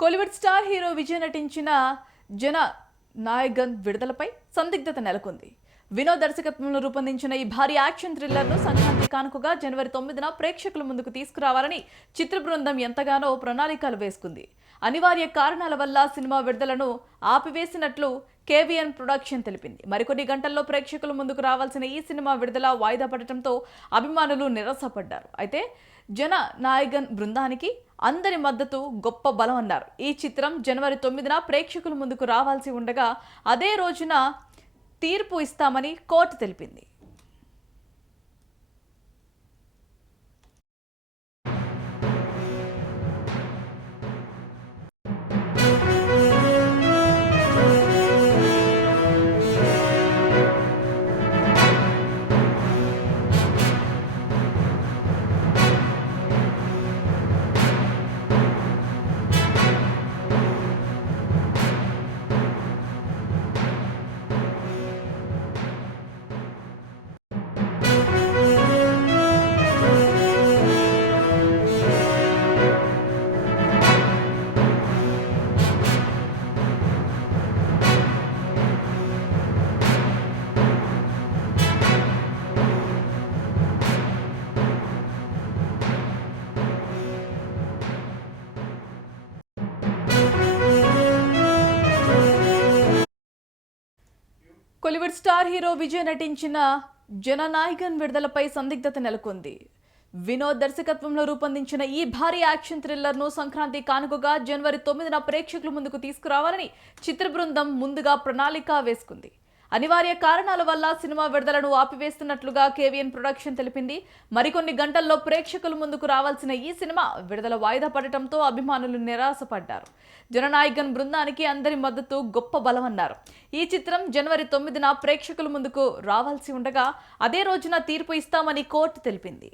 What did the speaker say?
Kollywood star hero Vijay నటించిన జన నాయగన్ విడుదలపై సందిగ్ధత నెలకొంది. వినోద్ దర్శకత్వంలో రూపొందించిన ఈ భారీ యాక్షన్ థ్రిల్లర్ను సంక్రాంతి కానుకగా జనవరి 9న ప్రేక్షకుల ముందుకు తీసుకురావాలని చిత్ర బృందం ఎంతగానో ప్రణాళికలు వేసుకుంది. అనివార్య కారణాల వల్ల సినిమా విడుదలను ఆపివేసినట్లు కేవీఎన్ ప్రొడక్షన్ తెలిపింది. మరికొన్ని గంటల్లో ప్రేక్షకుల ముందుకు రావాల్సిన ఈ సినిమా విడుదల వాయిదా పడటంతో అభిమానులు నిరాశపడ్డారు. అయితే జన నాయగన్ బృందానికి అందరి మద్దతు గొప్ప బలం అన్నారు. ఈ చిత్రం జనవరి 9న ప్రేక్షకుల ముందుకు రావాల్సి ఉండగా అదే రోజున తీర్పు ఇస్తామని కోర్టు తెలిపింది. కోలీవుడ్ స్టార్ హీరో విజయ్ నటించిన జననాయగన్ విడుదలపై సందిగ్ధత నెలకొంది. వినోద్ దర్శకత్వంలో రూపొందించిన ఈ భారీ యాక్షన్ థ్రిల్లర్ను సంక్రాంతి కానుకగా జనవరి 9న ప్రేక్షకుల ముందుకు తీసుకురావాలని చిత్ర బృందం ముందుగా ప్రణాళిక వేసుకుంది. అనివార్య కారణాల వల్ల సినిమా విడుదలను ఆపివేస్తున్నట్లుగా కేవీఎన్ ప్రొడక్షన్ తెలిపింది. మరికొన్ని గంటల్లో ప్రేక్షకుల ముందుకు రావాల్సిన ఈ సినిమా విడుదల వాయిదా పడటంతో అభిమానులు నిరాశపడ్డారు. జననాయగన్ బృందానికి అందరి మద్దతు గొప్ప బలమన్నారు. ఈ చిత్రం జనవరి 9న ప్రేక్షకుల ముందుకు రావాల్సి ఉండగా అదే రోజున తీర్పు ఇస్తామని కోర్టు తెలిపింది.